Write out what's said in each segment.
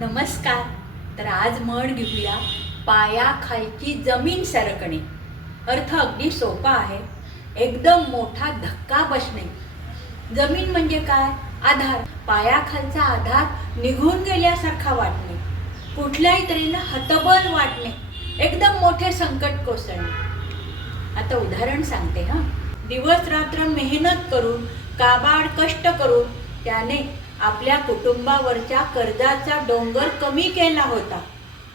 नमस्कार. तर आज म्हण घेऊया पायाखालची जमीन सरकणे. अर्थ अगदी सोपा आहे. एकदम मोठा धक्का बसणे. जमीन म्हणजे काय? आधार. पायाखालचा आधार निघून गेल्यासारखा वाटणे, कुठल्याही तऱ्हेनं हतबल वाटणे, एकदम मोठे संकट कोसळणे. आता उदाहरण सांगते हा. दिवस रात्र मेहनत करून, काबाड कष्ट करून त्याने आपल्या कुटुंबावरच्या कर्जाचा डोंगर कमी केला होता.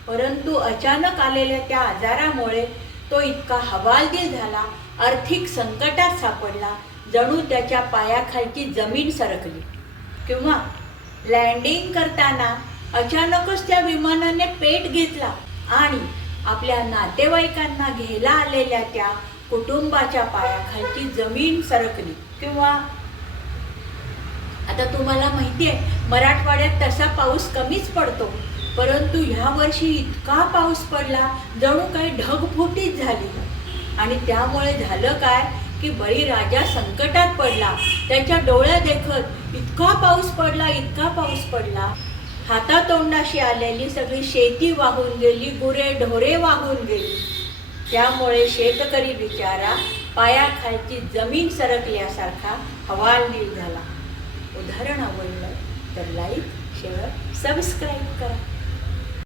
परंतु अचानक आलेल्या त्या आजारामुळे तो इतका हवालदिल झाला, आर्थिक संकटात सापडला, जणू त्याच्या पायाखालची जमीन सरकली. किंवा लँडिंग करताना अचानकच त्या विमानाने पेट घेतला आणि आपल्या नातेवाईकांना घ्यायला आलेल्या त्या कुटुंबाच्या पायाखालची जमीन सरकली. किंवा आता तुम्हाला माहिती आहे, मराठवाड्यात तसा पाऊस कमीच पडतो, परंतु ह्या वर्षी इतका पाऊस पडला, जणू काही ढगफुटीच झाली. आणि त्यामुळे झालं काय की बळीराजा संकटात पडला. त्याच्या डोळ्या देखत इतका पाऊस पडला, इतका पाऊस पडला, हातातोंडाशी आलेली सगळी शेती वाहून गेली, गुरे ढोरे वाहून गेली. त्यामुळे शेतकरी बिचारा पायाखालची जमीन सरकल्यासारखा हवालदिल झाला. उदाहरण आवडलं तर लाईक, शेअर, सबस्क्राईब करा.